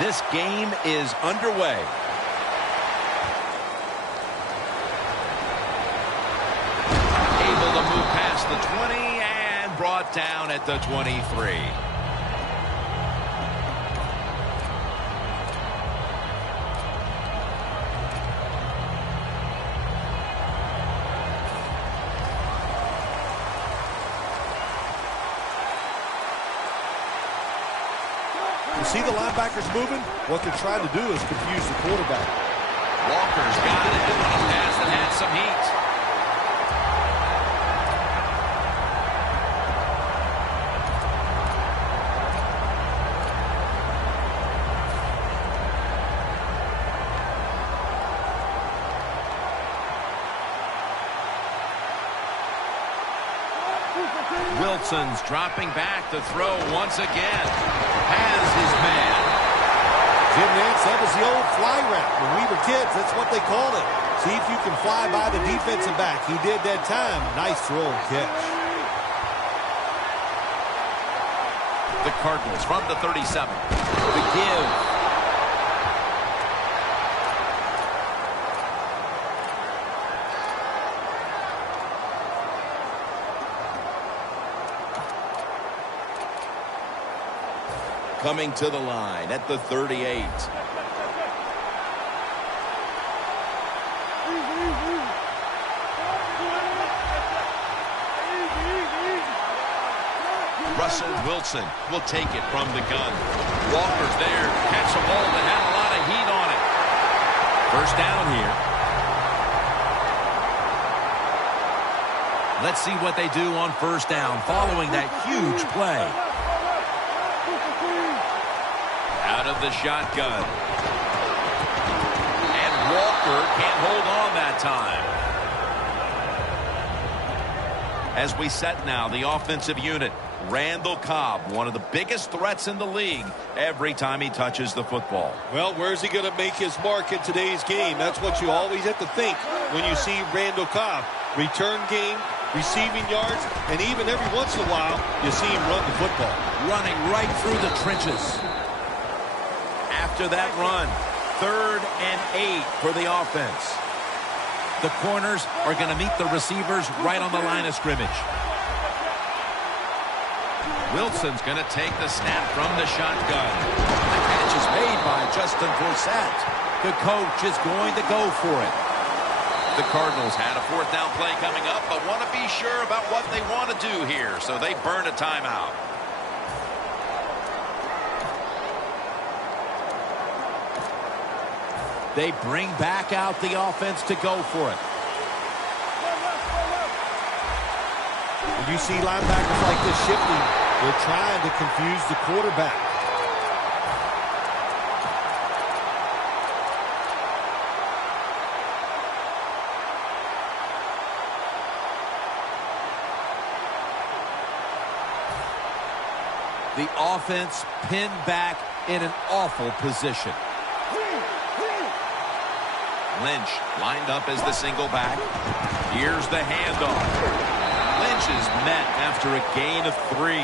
This game is underway. Able to move past the 20 and brought down at the 23. You see the linebackers moving? What they're trying to do is confuse the quarterback. Walker's got it on a pass that had some heat. Wilson's dropping back to throw once again. Has his man. Jim Nantz, that was the old fly route. When we were kids, that's what they called it. See if you can fly by the defensive back. He did that time. Nice throw and catch. The Cardinals from the 37. The give. Coming to the line at the 38. Russell Wilson will take it from the gun. Walker's there to catch the ball that had a lot of heat on it. First down here. Let's see what they do on first down following that huge play. Out of the shotgun. And Walker can't hold on that time. As we set now, the offensive unit. Randall Cobb, one of the biggest threats in the league every time he touches the football. Well, where's he going to make his mark in today's game? That's what you always have to think when you see Randall Cobb. Return game, receiving yards, and even every once in a while, you see him run the football. Running right through the trenches. After that run, 3rd and 8 for the offense. The corners are going to meet the receivers right on the line of scrimmage. Wilson's going to take the snap from the shotgun. The catch is made by Justin Forsett. The coach is going to go for it. The Cardinals had a 4th down play coming up, but want to be sure about what they want to do here, so they burn a timeout. They bring back out the offense to go for it. When you see linebackers like this shifting, they're trying to confuse the quarterback. The offense pinned back in an awful position. Lynch lined up as the single back. Here's the handoff. Lynch is met after a gain of 3.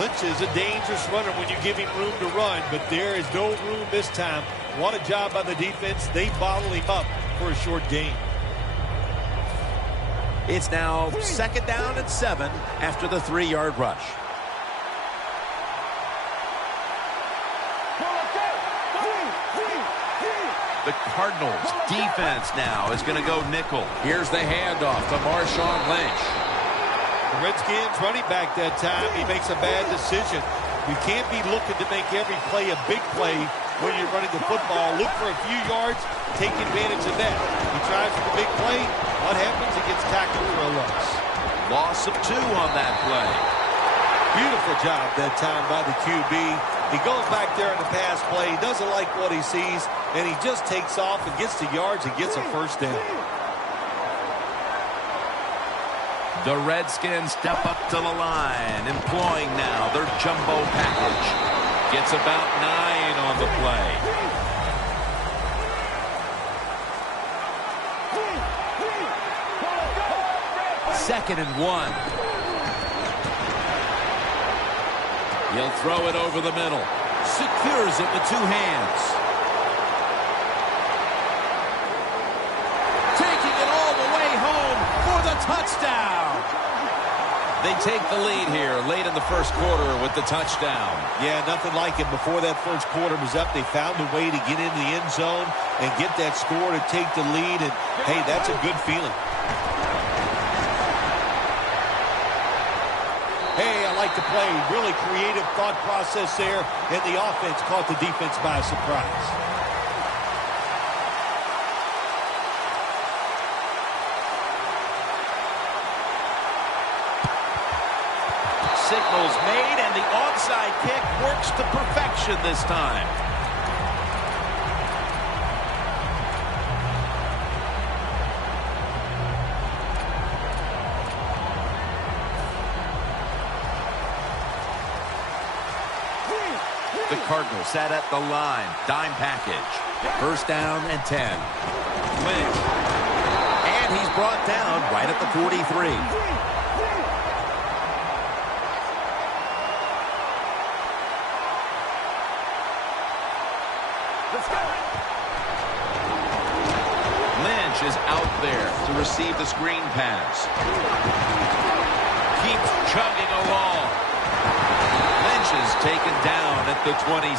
Lynch is a dangerous runner when you give him room to run, but there is no room this time. What a job by the defense. They bottle him up for a short gain. It's now 2nd down and 7 after the 3-yard rush. The Cardinals defense now is going to go nickel. Here's the handoff to Marshawn Lynch. The Redskins running back that time, he makes a bad decision. You can't be looking to make every play a big play when you're running the football. Look for a few yards, take advantage of that. He tries for the big play. What happens? He gets tackled for a loss. Loss of 2 on that play. Beautiful job that time by the QB. He goes back there in the pass play. He doesn't like what he sees, and he just takes off and gets the yards and gets a first down. The Redskins step up to the line, employing now their jumbo package. Gets about 9 on the play. Second and 1. He'll throw it over the middle. Secures it with two hands. Taking it all the way home for the touchdown. They take the lead here late in the first quarter with the touchdown. Yeah, nothing like it. Before that first quarter was up, they found a way to get into the end zone and get that score to take the lead. And, hey, that's a good feeling. Hey, I like the play. Really creative thought process there, and the offense caught the defense by surprise. Signals made, and the onside kick works to perfection this time. The Cardinals set at the line. Dime package. First down and 10. Lynch. And he's brought down right at the 43. Lynch is out there to receive the screen pass. Keeps chugging along. Lynch is taken down at the 26.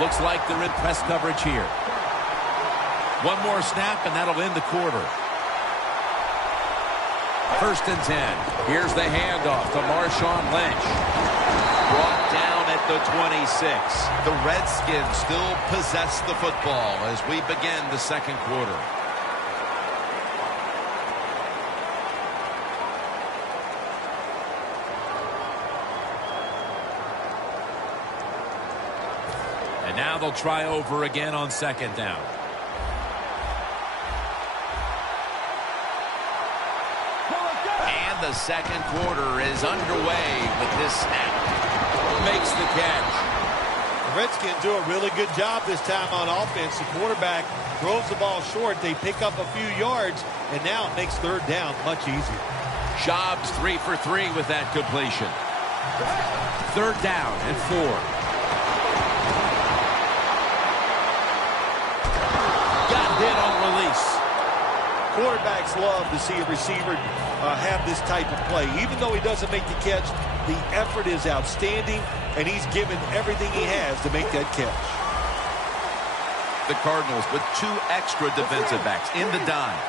Looks like they're in press coverage here. One more snap and that'll end the quarter. First and 10. Here's the handoff to Marshawn Lynch. Brought down at the 26. The Redskins still possess the football as we begin the second quarter. And now they'll try over again on second down. And the second quarter is underway with this snap. Makes the catch. The Redskins do a really good job this time on offense. The quarterback throws the ball short. They pick up a few yards, and now it makes third down much easier. Schaub's 3 for 3 with that completion. Third down and 4. Hit on release. Quarterbacks love to see a receiver have this type of play. Even though he doesn't make the catch, the effort is outstanding, and he's given everything he has to make that catch. The Cardinals with 2 extra defensive backs in the dime.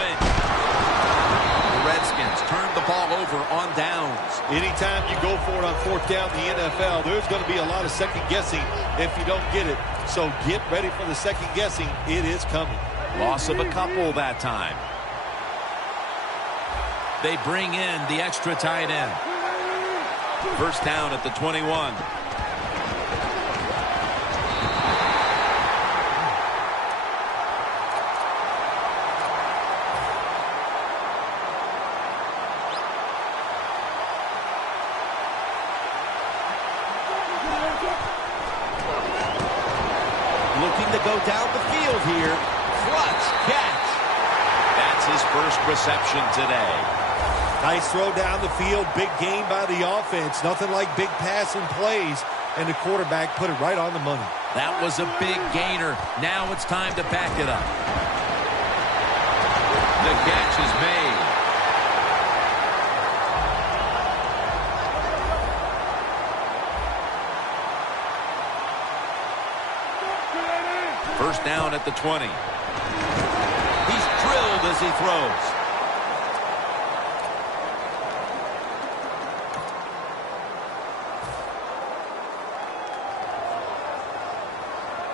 Lynch. The Redskins turned the ball over on downs. Anytime you go for it on fourth down in the NFL, there's going to be a lot of second guessing if you don't get it. So get ready for the second guessing. It is coming. Loss of a couple that time. They bring in the extra tight end. First down at the 21. Looking to go down the field here. Clutch catch. That's his first reception today. Nice throw down the field. Big gain by the offense. Nothing like big passing plays. And the quarterback put it right on the money. That was a big gainer. Now it's time to back it up. The catch is made. First down at the 20. He's drilled as he throws.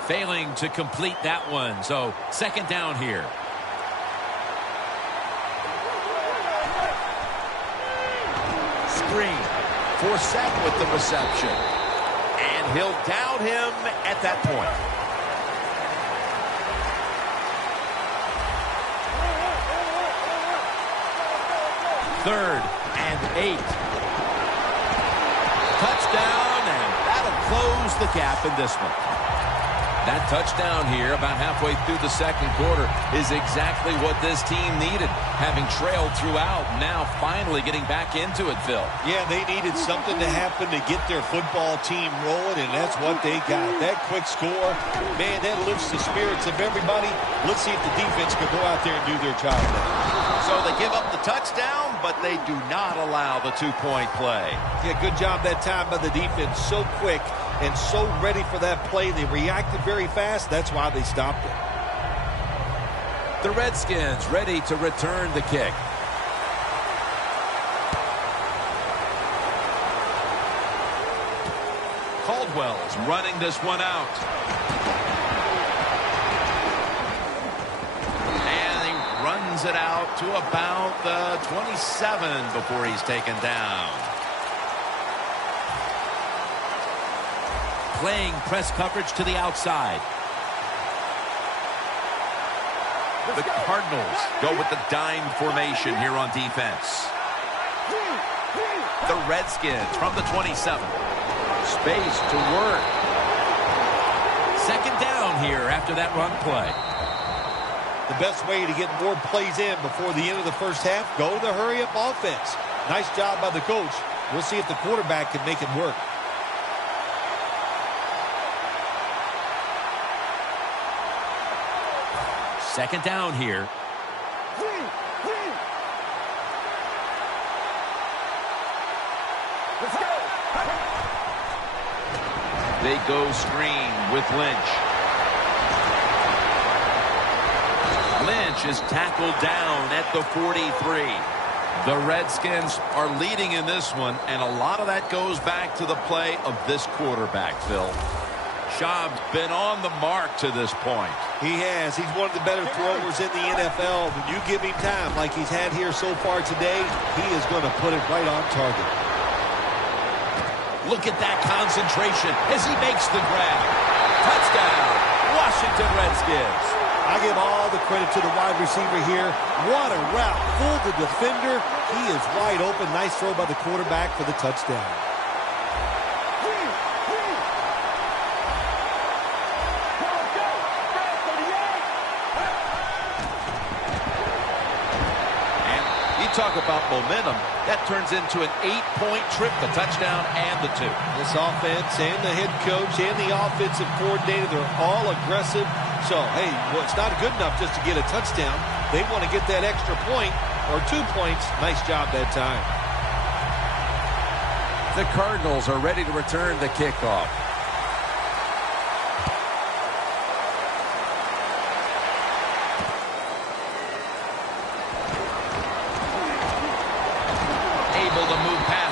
Failing to complete that one, so second down here. Screen. Forsett with the reception. And he'll down him at that point. Third and 8. Touchdown, and that'll close the gap in this one. That touchdown here about halfway through the second quarter is exactly what this team needed. Having trailed throughout, now finally getting back into it, Phil. Yeah, they needed something to happen to get their football team rolling, and that's what they got. That quick score, man, that lifts the spirits of everybody. Let's see if the defense can go out there and do their job now. So they give up the touchdown, but they do not allow the two-point play. Yeah, good job that time by the defense. So quick and so ready for that play. They reacted very fast. That's why they stopped it. The Redskins ready to return the kick. Caldwell's running this one out. And he runs it out to about the 27 before he's taken down. Playing press coverage to the outside. The Cardinals go with the dime formation here on defense. The Redskins from the 27. Space to work. Second down here after that run play. The best way to get more plays in before the end of the first half, go to the hurry-up offense. Nice job by the coach. We'll see if the quarterback can make it work. Second down here. Let's go. They go screen with Lynch. Lynch is tackled down at the 43. The Redskins are leading in this one, and a lot of that goes back to the play of this quarterback, Phil. Schaub's been on the mark to this point. He has. He's one of the better throwers in the NFL. When you give him time like he's had here so far today, he is going to put it right on target. Look at that concentration as he makes the grab. Touchdown, Washington Redskins. I give all the credit to the wide receiver here. What a route. Fooled the defender. He is wide open. Nice throw by the quarterback for the touchdown. Talk about momentum. That turns into an 8-point trip, the touchdown and the two. This offense and the head coach and the offensive coordinator, they're all aggressive. So, hey, well, it's not good enough just to get a touchdown. They want to get that extra point or 2 points. Nice job that time. The Cardinals are ready to return the kickoff.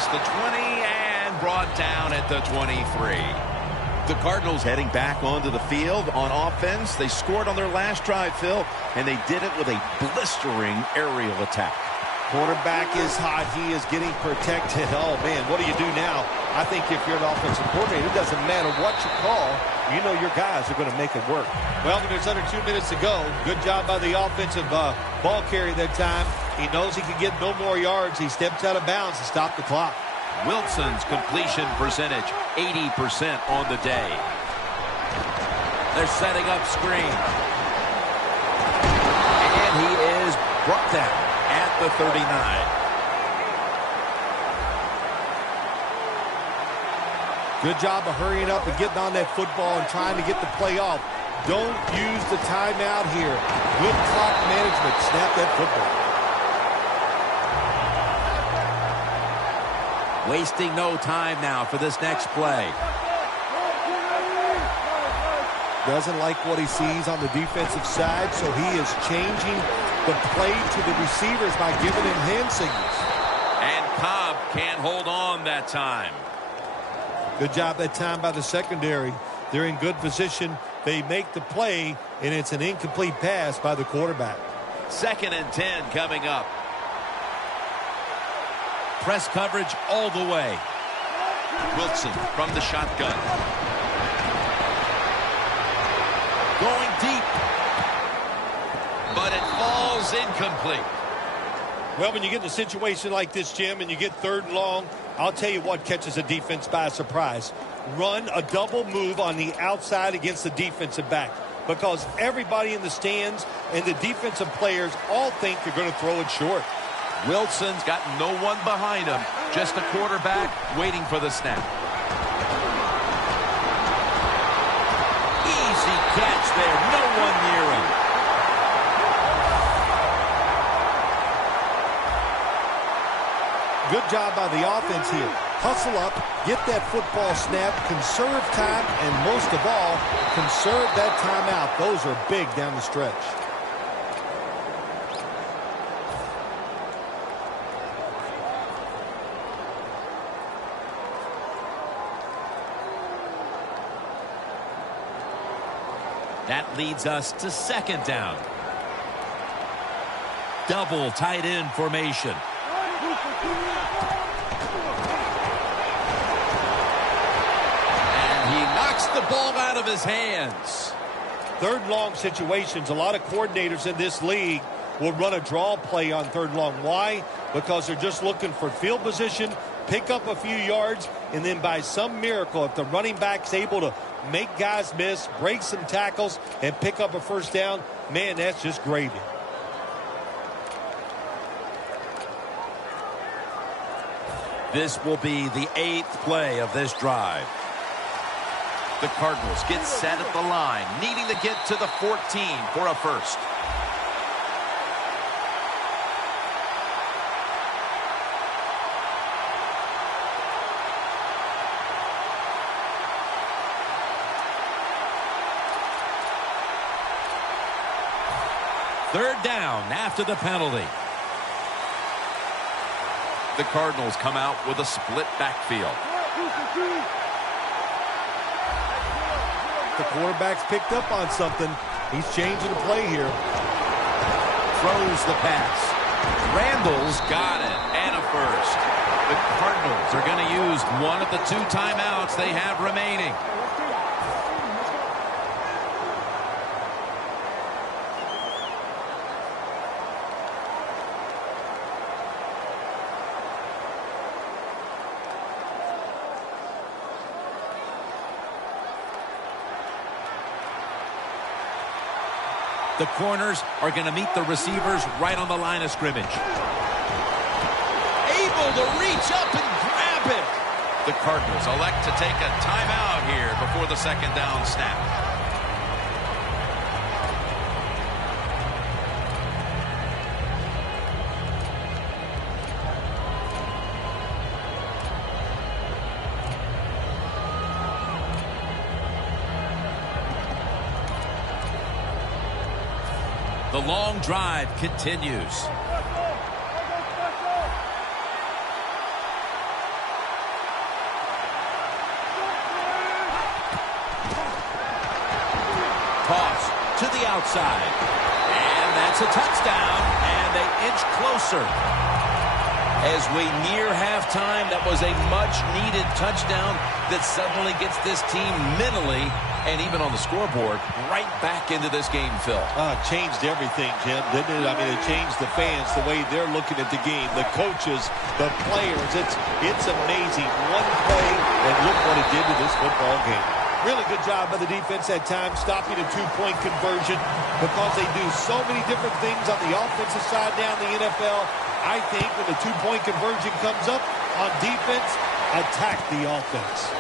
The 20 and brought down at the 23. The Cardinals heading back onto the field on offense. They scored on their last drive, Phil, and they did it with a blistering aerial attack. Quarterback is hot. He is getting protected. Oh, man, what do you do now? I think if you're an offensive coordinator, it doesn't matter what you call. You know your guys are going to make it work. Well, there's under 2 minutes to go. Good job by the offensive ball carrier that time. He knows he can get no more yards. He steps out of bounds to stop the clock. Wilson's completion percentage, 80% on the day. They're setting up screen. And he is brought down at the 39. Good job of hurrying up and getting on that football and trying to get the play off. Don't use the timeout here. Good clock management. Snap that football. Wasting no time now for this next play. Doesn't like what he sees on the defensive side, so he is changing the play to the receivers by giving him hand signals. And Cobb can't hold on that time. Good job that time by the secondary. They're in good position. They make the play, and it's an incomplete pass by the quarterback. 2nd and 10 coming up. Press coverage all the way. Wilson from the shotgun. Going deep. But it falls incomplete. Well, when you get in a situation like this, Jim, and you get 3rd and long, I'll tell you what catches a defense by surprise. run a double move on the outside against the defensive back, because everybody in the stands and the defensive players all think you're going to throw it short. Wilson's got no one behind him, just a quarterback waiting for the snap. Easy catch there, no one near him. Good job by the offense here. Hustle up, get that football snap, conserve time, and most of all, conserve that timeout. Those are big down the stretch. That leads us to second down. Double tight end formation. And he knocks the ball out of his hands. Third and long situations. A lot of coordinators in this league will run a draw play on third and long. Why? Because they're just looking for field position, pick up a few yards, and then by some miracle, if the running back's able to make guys miss, break some tackles, and pick up a first down, man, that's just gravy. This will be the 8th play of this drive. The Cardinals get set at the line, needing to get to the 14 for a first. Third down after the penalty. The Cardinals come out with a split backfield. The quarterback's picked up on something. He's changing the play here. Throws the pass. Randall's got it, and a first. The Cardinals are going to use one of the 2 timeouts they have remaining. The corners are going to meet the receivers right on the line of scrimmage. Able to reach up and grab it. The Cardinals elect to take a timeout here before the second down snap. The long drive continues. Toss to the outside. And that's a touchdown, and they inch closer. As we near halftime, that was a much-needed touchdown that suddenly gets this team mentally and even on the scoreboard right back into this game, Phil. Changed everything, Jim, didn't it? I mean, it changed the fans, the way they're looking at the game, the coaches, the players. It's amazing. One play, and look what it did to this football game. Really good job by the defense at times, stopping a 2-point conversion, because they do so many different things on the offensive side now in the NFL. I think when the 2-point conversion comes up on defense, attack the offense.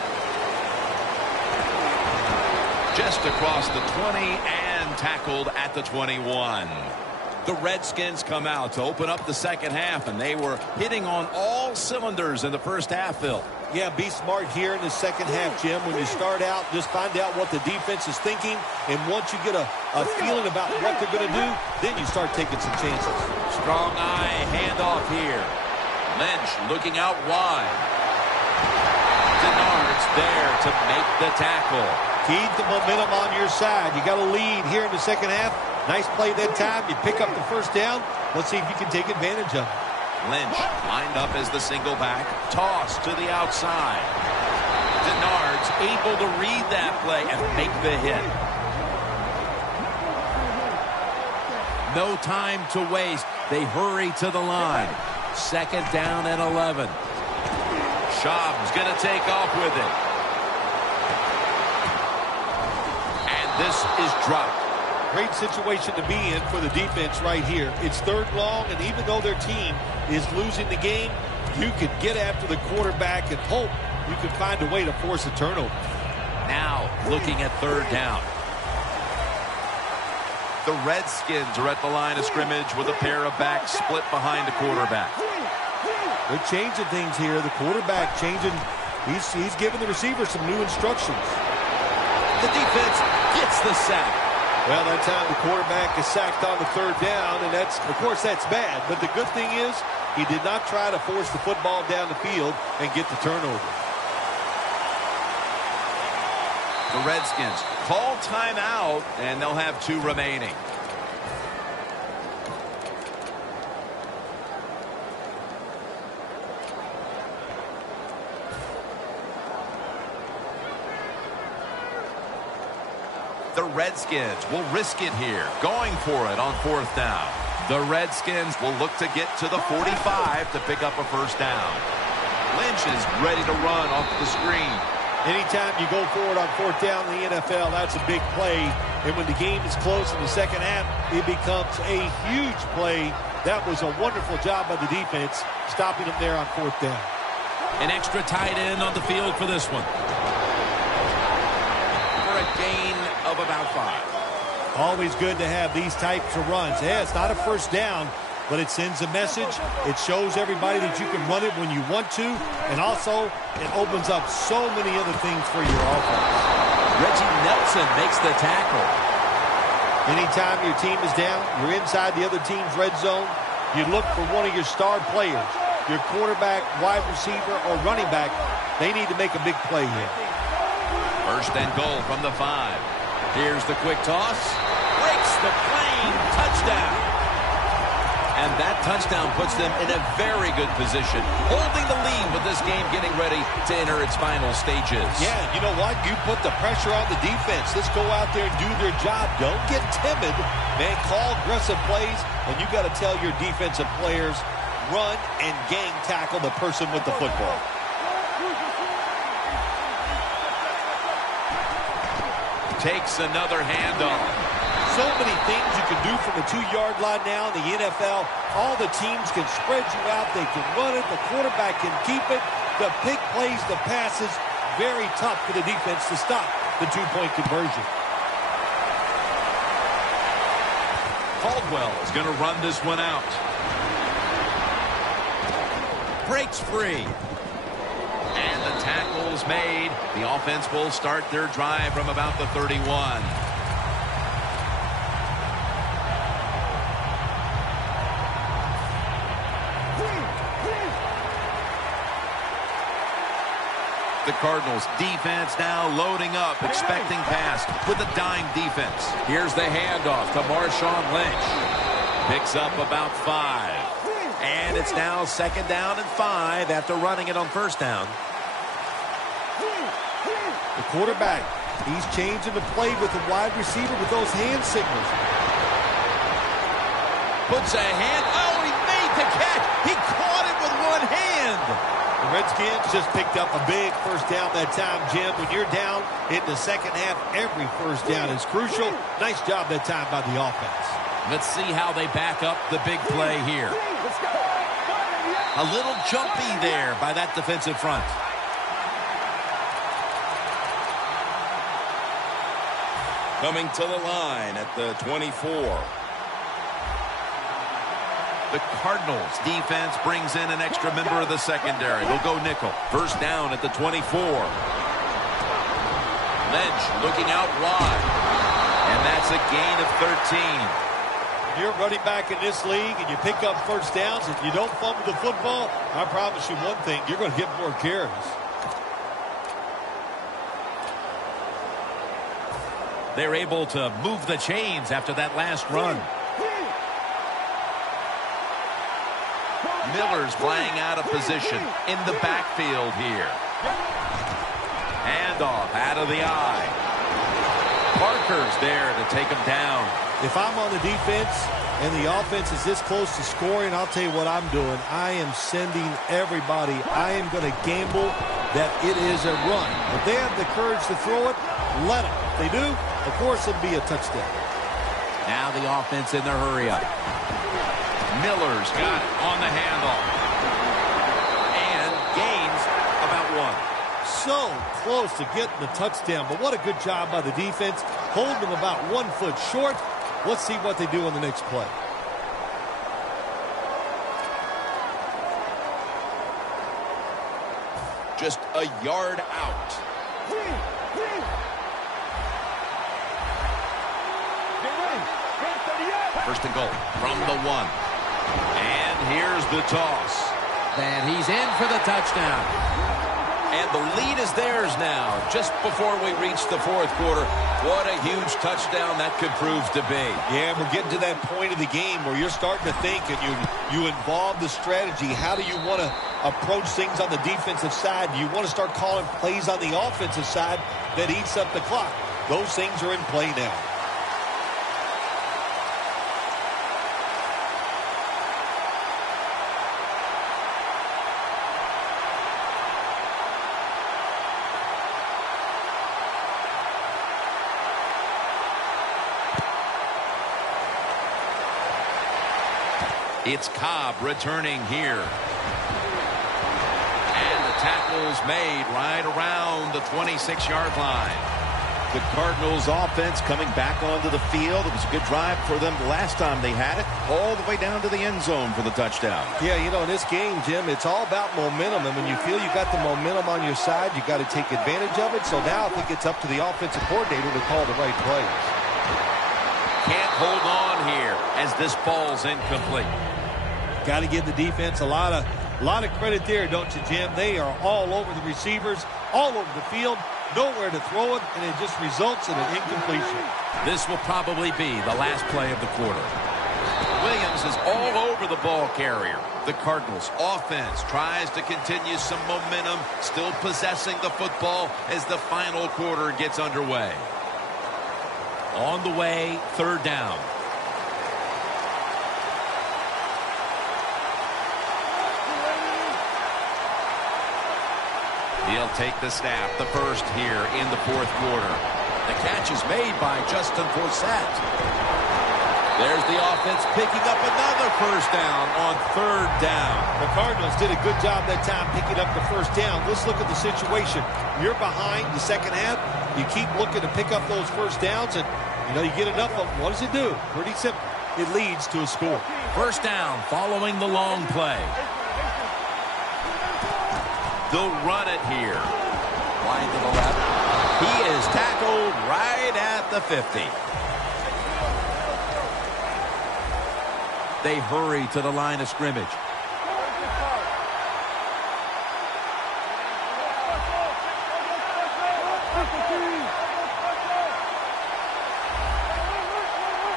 Just across the 20 and tackled at the 21. The Redskins come out to open up the second half, and they were hitting on all cylinders in the first half, Phil. Yeah, be smart here in the second half, Jim. When you start out, just find out what the defense is thinking, and once you get a feeling about what they're going to do, then you start taking some chances. Strong eye handoff here. Lynch looking out wide. Denard's there to make the tackle. Keep the momentum on your side. You got a lead here in the second half. Nice play that time. You pick up the first down. Let's see if you can take advantage of it. Lynch lined up as the single back. Toss to the outside. Denard's able to read that play and make the hit. No time to waste. They hurry to the line. Second down and 11. Schaub's going to take off with it. This is dropped. Great situation to be in for the defense right here. It's third long, and even though their team is losing the game, you could get after the quarterback and hope you can find a way to force a turnover. Now looking at third down. The Redskins are at the line of scrimmage with a pair of backs split behind the quarterback. They're changing things here. The quarterback changing. He's giving the receiver some new instructions. The defense gets the sack. Well, that time the quarterback is sacked on the third down, and of course, that's bad. But the good thing is he did not try to force the football down the field and get the turnover. The Redskins call timeout, and they'll have 2 remaining. The Redskins will risk it here, going for it on 4th down. The Redskins will look to get to the 45 to pick up a first down. Lynch is ready to run off the screen. Anytime you go forward on 4th down in the NFL, that's a big play. And when the game is close in the second half, it becomes a huge play. That was a wonderful job by the defense, stopping them there on 4th down. An extra tight end on the field for this one. For a gain of about 5. Always good to have these types of runs. Yeah, it's not a first down, but it sends a message. It shows everybody that you can run it when you want to, and also it opens up so many other things for your offense. Reggie Nelson makes the tackle. Anytime your team is down, you're inside the other team's red zone, you look for one of your star players, your quarterback, wide receiver, or running back. They need to make a big play here. First and goal from the 5. Here's the quick toss. Breaks the plane. Touchdown. And that touchdown puts them in a very good position, holding the lead with this game getting ready to enter its final stages. Yeah, you know what? You put the pressure on the defense. Let's go out there and do their job. Don't get timid. Man, call aggressive plays, and you got to tell your defensive players, run and gang tackle the person with the football. Takes another handoff. So many things you can do from the 2-yard line now in the NFL. All the teams can spread you out. They can run it. The quarterback can keep it. The pick plays, the passes, very tough for the defense to stop the 2-point conversion. Caldwell is going to run this one out. Breaks free. And the tackle's made. The offense will start their drive from about the 31. The Cardinals defense now loading up, expecting pass with a dime defense. Here's the handoff to Marshawn Lynch. Picks up about 5. And it's now 2nd down and 5 after running it on 1st down. The quarterback, he's changing the play with the wide receiver with those hand signals. Puts a hand. Oh, he made the catch. He caught it with one hand. The Redskins just picked up a big first down that time, Jim. When you're down in the second half, every first down is crucial. Nice job that time by the offense. Let's see how they back up the big play here. A little jumpy there by that defensive front. Coming to the line at the 24. The Cardinals defense brings in an extra member of the secondary. We'll go nickel. First down at the 24. Lynch looking out wide. And that's a gain of 13. You're running back in this league and you pick up first downs and you don't fumble the football, I promise you one thing, you're going to get more carries. They're able to move the chains after that last run. Miller's playing out of position in the backfield here. Handoff out of the eye. Parker's there to take him down. If I'm on the defense and the offense is this close to scoring, I'll tell you what I'm doing. I am sending everybody. I am going to gamble that it is a run. If they have the courage to throw it, let them. If they do, Of course, it'll be a touchdown. Now the offense in their hurry up. Miller's got it on the handle. And gains about 1. So close to getting the touchdown, but what a good job by the defense. Hold them about 1 foot short. Let's see what they do on the next play. Just a yard out. First and goal from the 1. And here's the toss. And he's in for the touchdown. And the lead is theirs now, just before we reach the fourth quarter. What a huge touchdown that could prove to be. Yeah, we're getting to that point of the game where you're starting to think and you involve the strategy. How do you want to approach things on the defensive side? Do you want to start calling plays on the offensive side that eats up the clock? Those things are in play now. It's Cobb returning here. And the tackle's made right around the 26-yard line. The Cardinals offense coming back onto the field. It was a good drive for them the last time they had it, all the way down to the end zone for the touchdown. Yeah, you know, in this game, Jim, it's all about momentum. And when you feel you got the momentum on your side, you got to take advantage of it. So now I think it's up to the offensive coordinator to call the right plays. Can't hold on here as this ball's incomplete. Got to give the defense a lot of credit there, don't you, Jim? They are all over the receivers, all over the field, nowhere to throw it, and it just results in an incompletion. This will probably be the last play of the quarter. Williams is all over the ball carrier. The Cardinals offense tries to continue some momentum, still possessing the football as the final quarter gets underway. On the way, third down. He'll take the snap, the first here in the fourth quarter. The catch is made by Justin Forsett. There's the offense picking up another first down on third down. The Cardinals did a good job that time picking up the first down. Let's look at the situation. You're behind the second half. You keep looking to pick up those first downs, and you know you get enough of them. What does it do? Pretty simple. It leads to a score. First down following the long play. They'll run it here. Wide to the left. He is tackled right at the 50. They hurry to the line of scrimmage.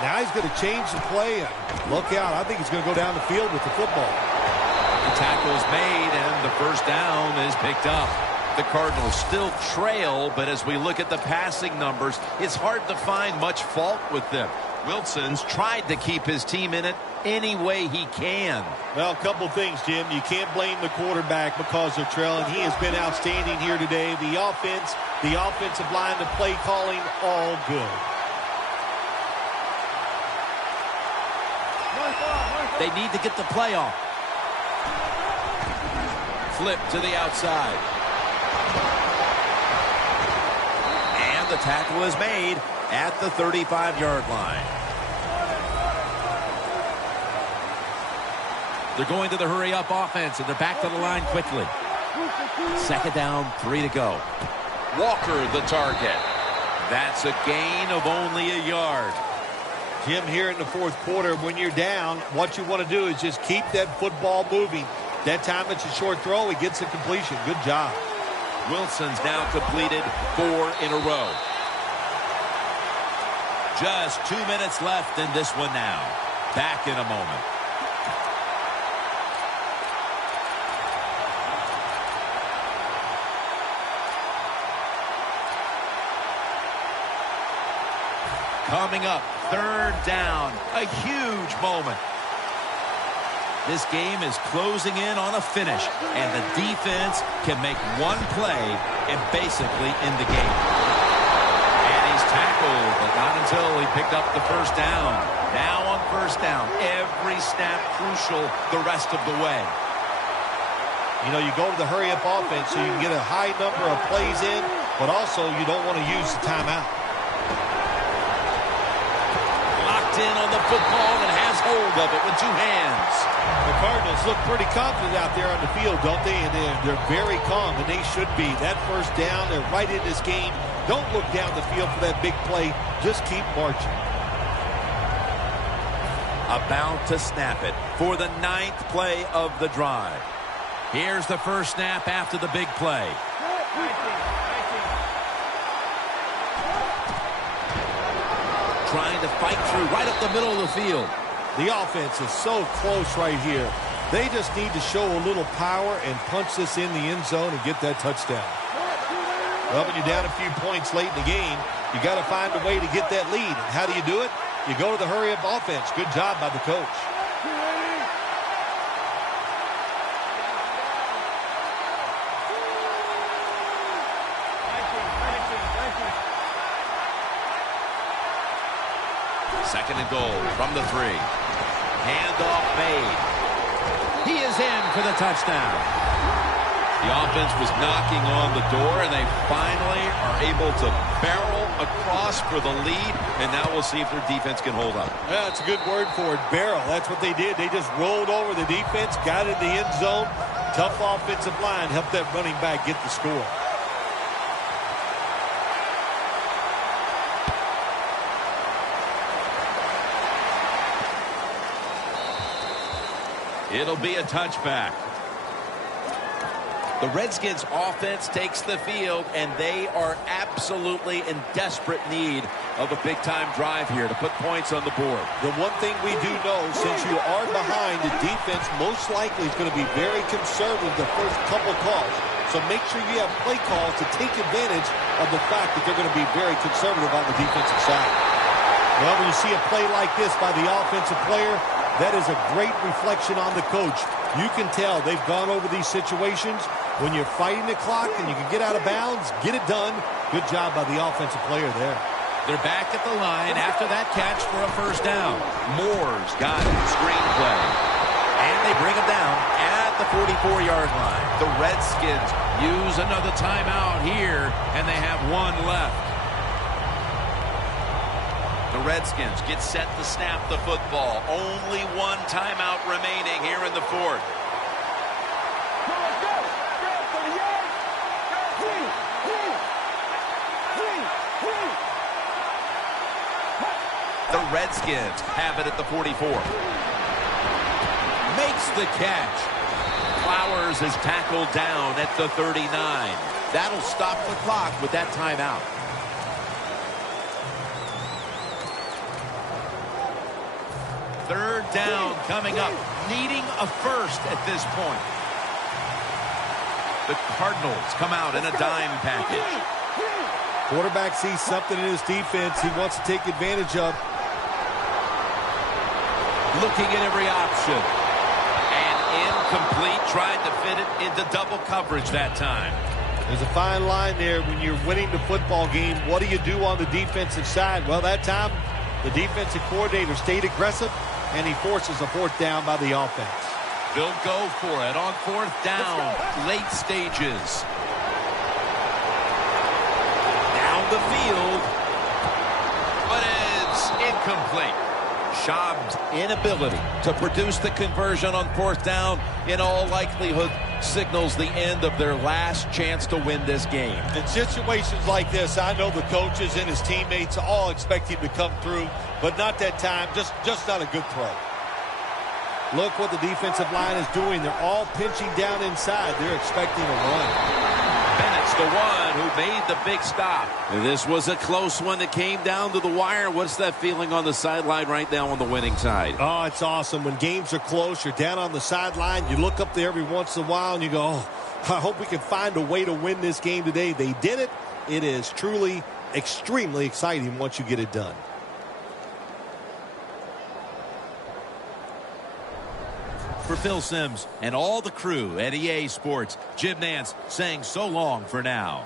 Now he's going to change the play and look out. I think he's going to go down the field with the football. The tackle is made and the first down is picked up. The Cardinals still trail, but as we look at the passing numbers, it's hard to find much fault with them. Wilson's tried to keep his team in it any way he can. Well, a couple things, Jim. You can't blame the quarterback because they're trailing. He has been outstanding here today. The offense, the offensive line, the play calling, all good. They need to get the play off. Flip to the outside. And the tackle is made at the 35-yard line. They're going to the hurry-up offense, and they're back to the line quickly. Second down, 3 to go. Walker the target. That's a gain of only a yard. Jim, here in the fourth quarter, when you're down, what you want to do is just keep that football moving. That time it's a short throw. He gets a completion. Good job. Wilson's now completed 4 in a row. Just 2 minutes left in this one now. Back in a moment. Coming up, third down, a huge moment. This game is closing in on a finish, and the defense can make one play and basically end the game. And he's tackled Not until he picked up the first down. Now on first down, every snap crucial the rest of the way. You know, you go to the hurry-up offense so you can get a high number of plays in, but also you don't want to use the timeout. Locked in on the football and has hold of it with two hands. The Cardinals look pretty confident out there on the field, don't they? And they're very calm, and they should be. That first down, they're right in this game. Don't look down the field for that big play. Just keep marching. About to snap it for the 9th play of the drive. Here's the first snap after the big play. Trying to fight through right up the middle of the field. The offense is so close right here. They just need to show a little power and punch this in the end zone and get that touchdown. Well, when you're down a few points late in the game, you got to find a way to get that lead. And how do you do it? You go to the hurry-up offense. Good job by the coach. Second and goal from the 3. Handoff made. He is in for the touchdown. The offense was knocking on the door, and they finally are able to barrel across for the lead, and now we'll see if their defense can hold up. Yeah, that's a good word for it, barrel. That's what they did. They just rolled over the defense, got in the end zone. Tough offensive line helped that running back get the score. It'll be a touchback. The Redskins offense takes the field, and they are absolutely in desperate need of a big-time drive here to put points on the board. The one thing we do know, since you are behind, the defense most likely is going to be very conservative the first couple calls. So make sure you have play calls to take advantage of the fact that they're going to be very conservative on the defensive side. Well, when you see a play like this by the offensive player, that is a great reflection on the coach. You can tell they've gone over these situations. When you're fighting the clock and you can get out of bounds, get it done. Good job by the offensive player there. They're back at the line after that catch for a first down. Moore's got it. Screen play. And they bring him down at the 44-yard line. The Redskins use another timeout here, and they have one left. The Redskins get set to snap the football. Only one timeout remaining here in the 4th. The Redskins have it at the 44. Makes the catch. Flowers is tackled down at the 39. That'll stop the clock with that timeout. Third down coming up, needing a first at this point. The Cardinals come out in a dime package. Quarterback sees something in his defense he wants to take advantage of. Looking at every option. And incomplete, tried to fit it into double coverage that time. There's a fine line there when you're winning the football game. What do you do on the defensive side? Well, that time the defensive coordinator stayed aggressive, and he forces a fourth down by the offense. They'll go for it on fourth down, late stages. Down the field, but it's incomplete. Schaub's inability to produce the conversion on fourth down in all likelihood signals the end of their last chance to win this game. In situations like this, I know the coaches and his teammates all expect him to come through, but not that time. Just not a good throw. Look what the defensive line is doing. They're all pinching down inside. They're expecting a run. Bennett's the one who made the big stop. And this was a close one that came down to the wire. What's that feeling on the sideline right now on the winning side? Oh, it's awesome. When games are close, you're down on the sideline. You look up there every once in a while and you go, oh, I hope we can find a way to win this game today. They did it. It is truly extremely exciting once you get it done. For Phil Simms and all the crew at EA Sports, Jim Nantz saying so long for now.